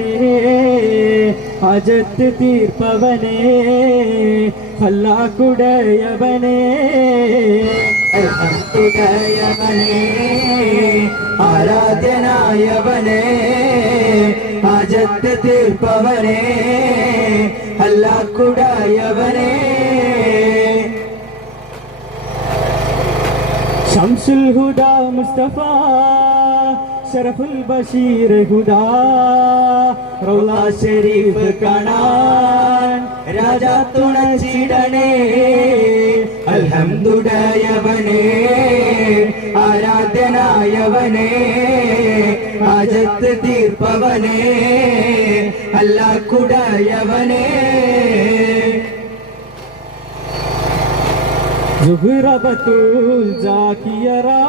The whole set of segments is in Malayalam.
തീർപ്പവനേ അജത്ത് തീർപ്പവനേ അല്ലാക്കുടയവനേ അൽഹംദുലില്ലാഹ് ആരാധ്യനായവനെ അജത്ത് തീർപ്പവനെ അല്ലാക്കുടായവനെ ഷംസുൽ ഹുദ മുസ്തഫ ഷറഫുൽ ബഷീർ ഹുദാ. റൗള ഷരീഫ് കാണാൻ രാജാ തുണച്ചിടണേ അൽഹംദുടായവനെ ആരാധ്യനായവനെ അജത്ത് തീർപ്പവനേ. അല്ലാക്കുടയവനേ സുഹൃബത്തുൽ ജാക്കിയറാ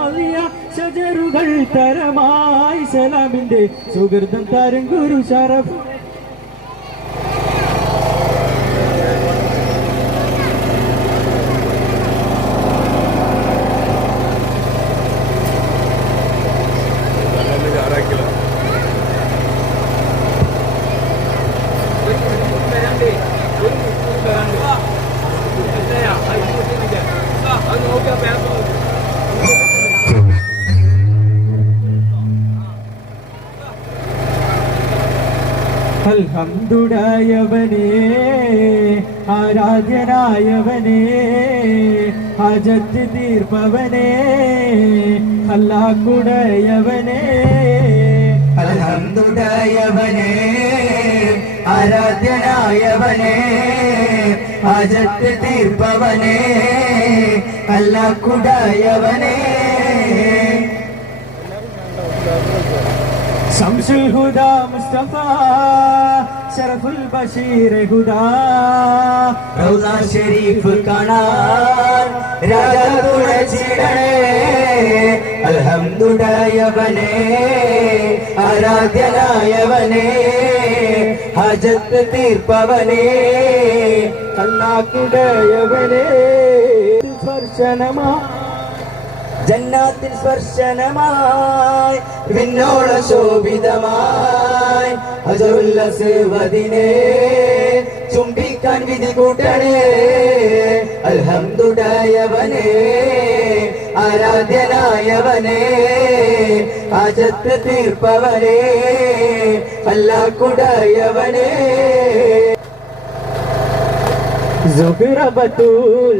ഷജറുകൾ തരമായി സലാമിന്റെ സുഹൃതം തരും ഗുരു ഷറഫ് അൽഹംദുടായവനേ ആരാധ്യനായവനേ ഹജത്ത് തീർപ്പവനേ അല്ലാക്കുടയവനേ അൽഹംദുലില്ലാഹ് ആരാധ്യനായവനെ ഹജത്ത് തീർപ്പവനെ അല്ലാക്കുടായവനെ ശംസുൽ ഹുദ മുസ്തഫ ഷറഫുൽ ബഷീർ ഹുദ. റൗള ഷരീഫ് കാണാൻ രാജാ തുണച്ചിടണേ അൽഹംദുലില്ലാഹ് ആരാധ്യനായവനെ ഹജത്ത് തീർപ്പവനെ അല്ലാക്കുടയവനേ സ്പർശനമാ ജന്നാത്തിൽ സ്പർശനമായി വിണ്ണോള ശോഭിതമായി. അജറുല്ലസിനെ ചുംബിക്കാൻ വിധി കൂട്ടണേ അൽഹംദുടായവനെ ആരാധ്യനായവനെ അജത്ത് തീർപ്പവനെ അല്ലാക്കുടായവനെ സുഹൃബത്തൂൽ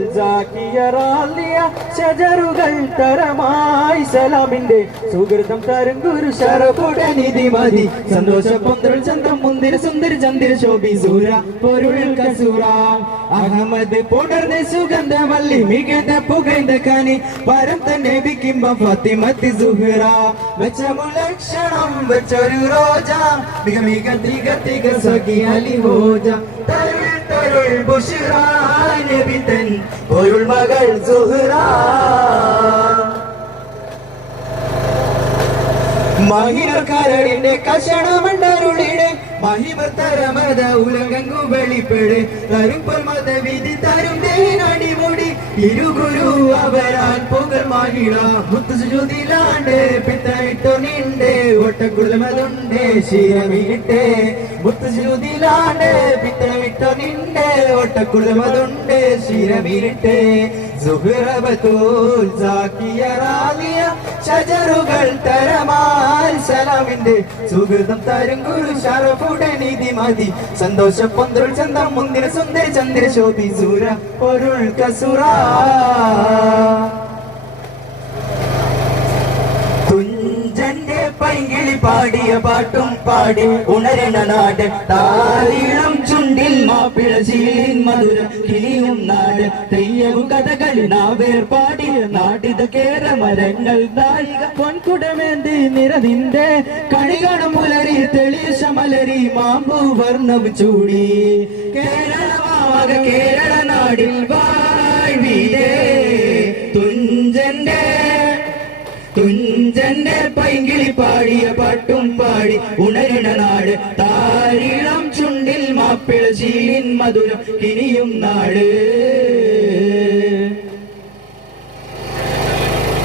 ഷജറുകൾ തരമായി സലാമിന്റെ സുഹൃതം തരും ഗുരു ശരപുടനിധി മതി. സന്തോഷ പൊന്തൽ ചന്ദ്രം മുന്തിര സുന്ദര ചന്ദ്ര ശോഭി സൂര പൊരുൾ കസൂറ. അഹമ്മദ് പുണർന്ന് സുഗന്ധവല്ലി മികത പുകൈന്ത കനി പരം തന്നെ വിക്കുമ്പം ഫത്തിമത്തി സുഹറ. വെച്ചമുലക്ഷണം വെച്ചൊരു റോജ മിക മിക തിക തിക സഖി അലി ഹോജ തരുൾ തരുൾ ബുഷിറ നബി തൻ പൊരുൾ മകൾ സുഹറ. മഹിനർ കരടിന്റെ കഷണമണ്ടരുളിടെ മഹിമത്തരമത ഉലകങ്കു വെളിപ്പെട്. തരും പൊൽമത വിധി തരും ദേനടിമുടി ഇരുഗുരു അവരാൻ പുകൾ മഹിള. മുത്തുസുതിലാണ്ട് പിത്തയിട്ടോ നിണ്ട് ഒട്ടക്കുളമതുണ്ട് ശീരമിട്ടെ പിത്തമിട്ടോ നിന്റെ ഗുരു സന്തോഷ പന്ത്രൾ ചന്തം മുന്തിര സുന്ദര ചന്ദ്ര സൂര കസുറ തുഞ്ചന്റെ പൈകിളി പാടിയ പാട്ടും പാടി ഉണരണ നാട്. താരീളം ചുണ്ടിൽ മാപ്പിള ശീലിൻ മധുരം കിളിയും നാട്. തെയ്യവും കഥകളി നാവേർ പാടിയ നാടിത കേരമരങ്ങൾ നായിക പൊൻകുടമേന്തി നിറതിന്റെ കണികണം പുലരി തെളിയ ശമലരി മാമ്പു വർണം ചൂടി. കേരളമാക കേരള നാടിൽ വാഴ്വിലേ തുഞ്ചന്റെ തുഞ്ചന്റെ പൈങ്കിളി പാടിയ പാട്ടും പാടി ഉണരണ നാട്. താരിളം ചുണ്ടിൽ മാപ്പിള ശീലിൻ മധുരം കിനിയും നാട്.